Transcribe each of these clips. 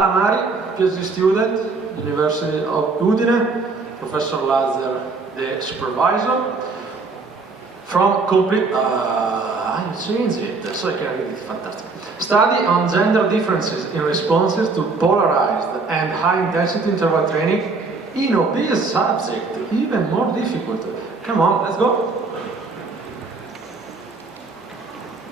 Lara, PhD student, University of Udine, Professor Lazar, the supervisor. From complete, I changed it, so I can read it, fantastic. Study on gender differences in responses to polarized and high-intensity interval training in obese subject, even more difficult. Come on, let's go.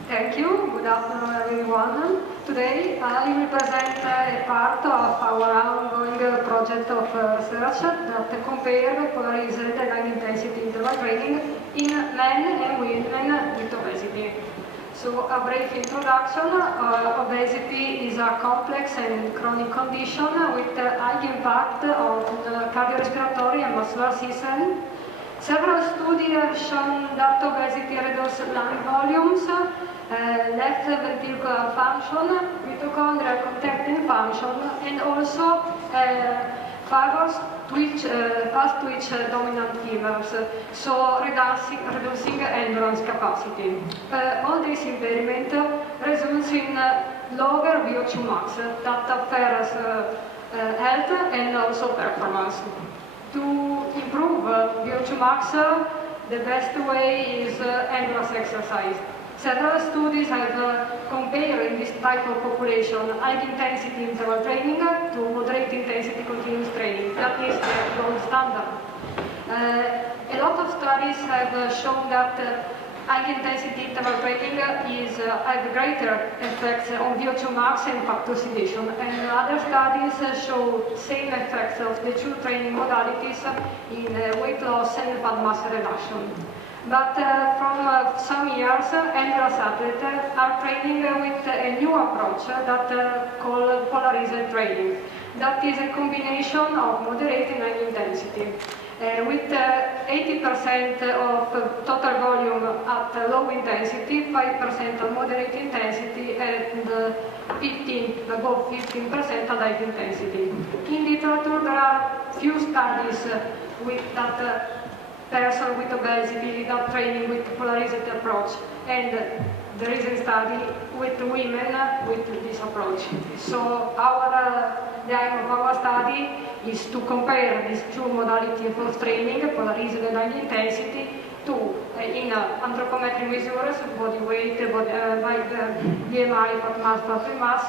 Thank you. Good afternoon, everyone. Today I will present a part of our ongoing project of research that compare polarized and high-intensity interval training in men and women with obesity. So, a brief introduction. Obesity is a complex and chronic condition with high impact on the cardiorespiratory and muscular system. Several studies have shown that obesity reduces lung volumes, left ventricular function, mitochondrial contacting function, and also fast twitch dominant femurs, so reducing endurance capacity. All this impairment results in lower VO2 max that affects health and also performance. To improve VO2 max, the best way is endurance exercise. Several studies have compared in this type of population high-intensity interval training to moderate-intensity continuous training. That is the gold standard. A lot of studies have shown that high-intensity interval training has greater effects on VO2 max and fat oxidation, and other studies show same effects of the two training modalities in weight loss and fat mass reduction. But from some years, endurance athletes are training with a new approach that called polarized training. That is a combination of moderate and high intensity. With 80% of total volume at low intensity, 5% at moderate intensity, and above 15% at high intensity. In literature, there are few studies with that person with obesity that training with polarized approach, and there is a study with women with this approach. So the aim of our study is to compare these two modalities of training, polarized and high intensity, to in anthropometric measures, body weight, BMI, fat mass, fat mass,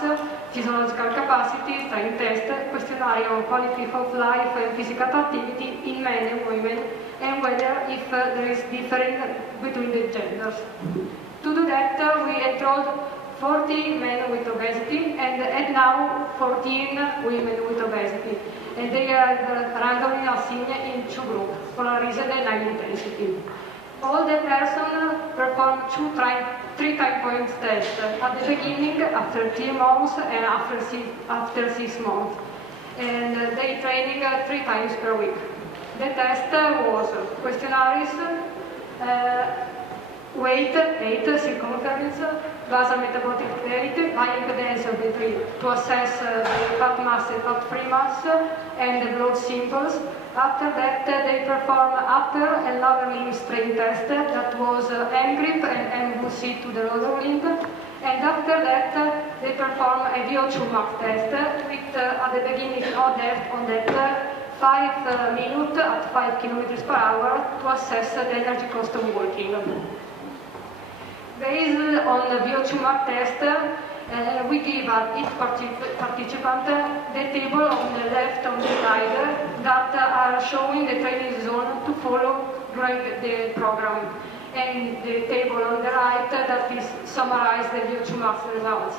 physiological capacity, strength test, questionnaire on quality of life and physical activity in men and women, and whether if there is difference between the genders. To do that, we enrolled 40 men with obesity and now 14 women with obesity. And they are randomly assigned in two groups, polarized and high intensity. All the persons perform three time points tests at the beginning, after 3 months, and after 6 months. And they training 3 times per week. The test was questionnaires, weight, circumference, basal metabolic rate, high impedance of the tree to assess the fat mass and fat-free mass, and the blood samples. After that, they perform upper and lower limb strength test that was hand grip and MVC to the lower limb. And after that, they perform a VO2 max test with, at the beginning of that, 5 minutes at 5 kilometers per hour to assess the energy cost of walking. Based on the VO2 max test, we give each participant the table on the left on the slide that are showing the training zone to follow during the program, and the table on the right that is summarize the VO2 max results.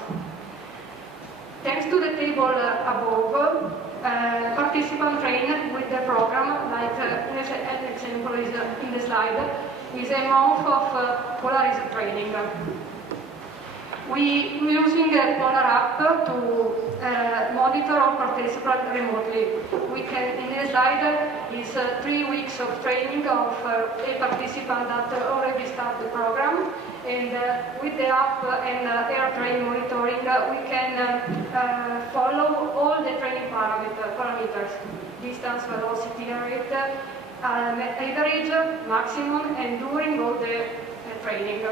Thanks to the table above, participants train with the program, like an example is in the slide, is a month of polarized training. We are using a Polar app to monitor all participants remotely. We can, in the slide, is 3 weeks of training of a participant that already started the program, and with the app and air train monitoring, we can follow all the training parameters: distance, velocity, rate, average, maximum, and during all the training.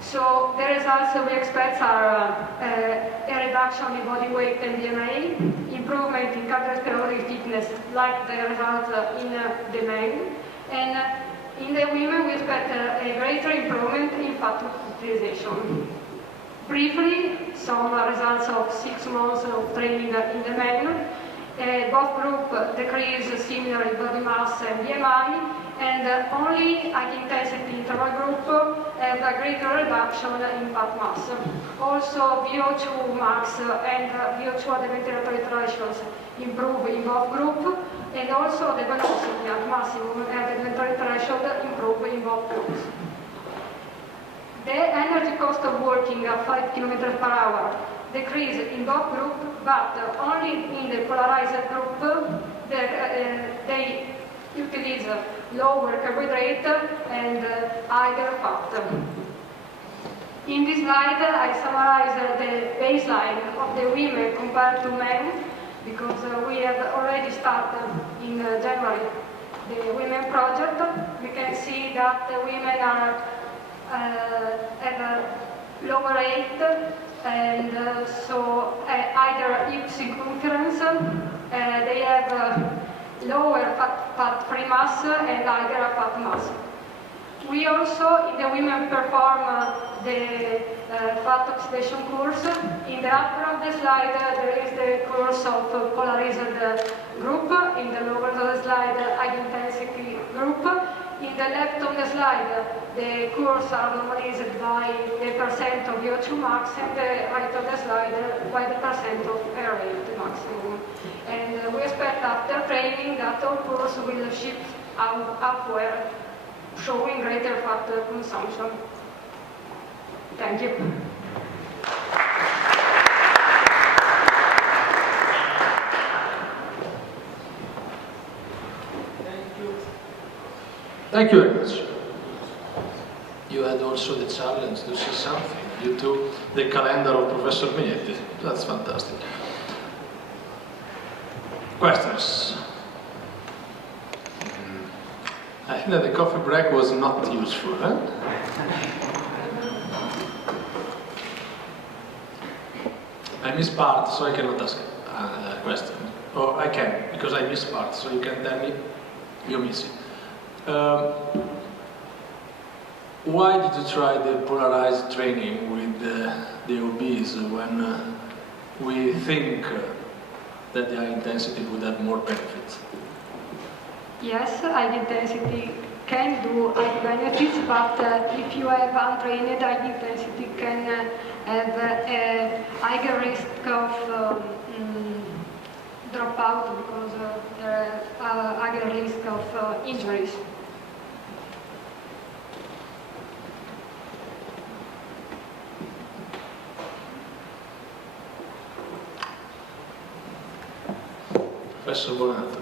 So the results we expect are a reduction in body weight and BMI, improvement in cardiovascular fitness, like the results in the men, and in the women we expect a greater improvement in fat utilization. Briefly, some results of 6 months of training in the men. Both groups decrease similarly body mass and BMI, and only high-intensity interval group have a greater reduction in fat mass. Also, VO2 max and VO2 at the ventilatory thresholds improve in both groups, and also the velocity at maximum and the ventilatory threshold improve in both groups. The energy cost of working at 5 km per hour decrease in both groups, but only in the polarized group they utilize lower carbohydrate and higher fat. In this slide, I summarize the baseline of the women compared to men, because we have already started in January the women project. We can see that the women are have a lower rate, and so either hip circumference, they have lower fat-free mass and higher fat mass. We also, in the women, perform the fat oxidation course. In the upper of the slide, there is the course of polarized group. In the lower of the slide, high-intensity group. In the left of the slide, the course are normalized by the percent of VO2 max, and the right of the slide by the percent of air rate maximum. And we expect after training that all course will shift upward, showing greater fat consumption. Thank you. Thank you very much. You had also the challenge to see something due to the calendar of Professor Minetti. That's fantastic. Questions? I think that the coffee break was not useful, huh? I missed part, so I cannot ask a question. Or I can, because I missed part, so you can tell me you miss it. Why did you try the polarized training with the obese when we think that the high intensity would have more benefits? Yes, high intensity can do high benefits, but if you have untrained, high intensity can have a higher risk of dropout, because there are higher risk of injuries. Professor Bonato.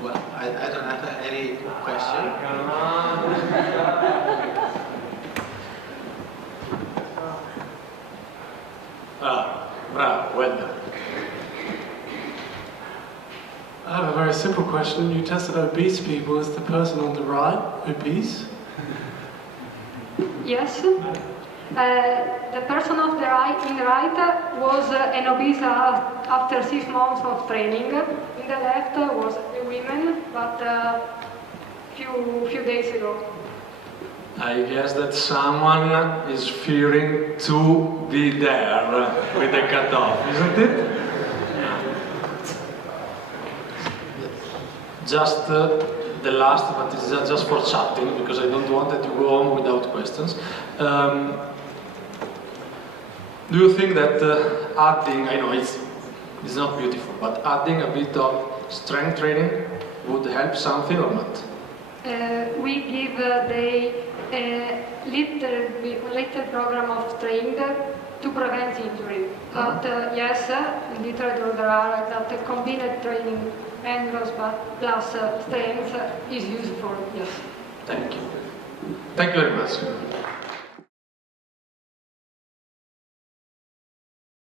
Well, I don't have any question. Bravo, well done. I have a very simple question. You tested obese people. Is the person on the right obese? Yes. The person on the right was an obese after 6 months of training. In the left was a woman, but few days ago. I guess that someone is fearing to be there with the cutoff, isn't it? Just the last, but it's just for chatting, because I don't want that you go home without questions. Do you think that adding, I know it's not beautiful, but adding a bit of strength training would help something or not? We give the little program of training to prevent injury. But yes, in literature there are that combined training and plus strength is useful, yes. Thank you. Thank you very much.